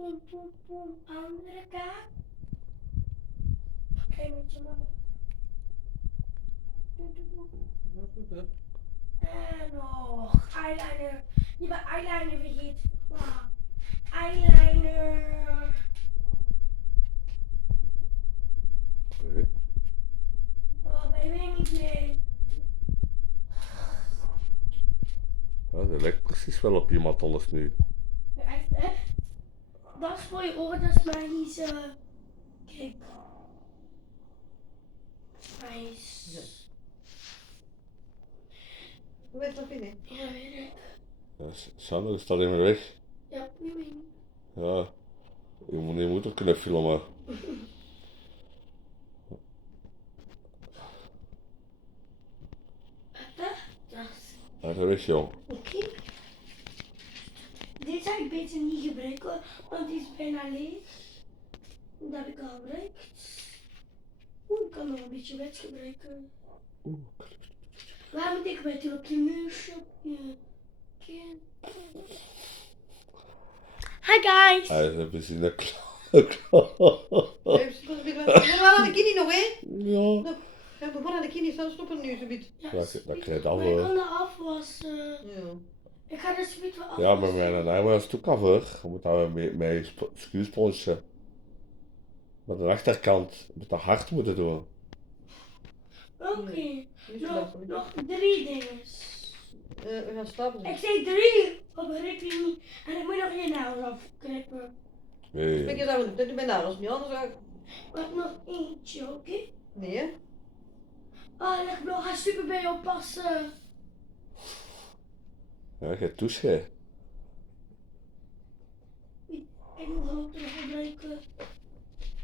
Poem, poem, poem. Andere kaak. Oké, met je mama. Dat is goed, hè? En nog eyeliner. Je bent eyeliner vergeten. Wow. Eyeliner. Nee. Oh, ben je weer niet mee? Ja, dat lijkt precies wel op iemand alles nu. Echt, hè? Dat is voor je oren, dat is magische. Kijk. Nice. Ja. Hoe weet je wat vind je? Ja, weet ik. Ja, Sander staat in mijn weg. Ja, niet meer. Ja, je moet ook kunnen filmen. Dat. Uit de weg, jong. Oké. Dit zou ik beter niet gebruiken, want die is bijna leeg. Dat heb ik al gebruikt. Oeh, ik kan nog een beetje wit gebruiken. Waar moet ik wit op je neusje? Op je kin? Hi guys! Hij heeft misschien een klaar. We gaan de kini nog, hè? Ja. Ja, we gaan de kini zelf stoppen nu, zoiets. Ja, Dat krijg je al maar ik wel. kan dat afwassen. Ja. Ik ga dat zoiets wel afwassen. Ja, maar mijn naam was toen cover. Je moet dat met schuursponsje. Met de achterkant. Je moet dat hard moeten doen. Oké. Niet zo Nog, lastig. nog 3 dingen. We gaan slapen. Ik zei 3! Dat begreep je niet. En ik moet nog je nails afknippen. Nee. Spreek je dat doen? Dat doe ik nou, als het niet anders gaat. Wat nog eentje, oké? Nee, hè? Oh, ik ga super bij jou passen. Ja, je touche.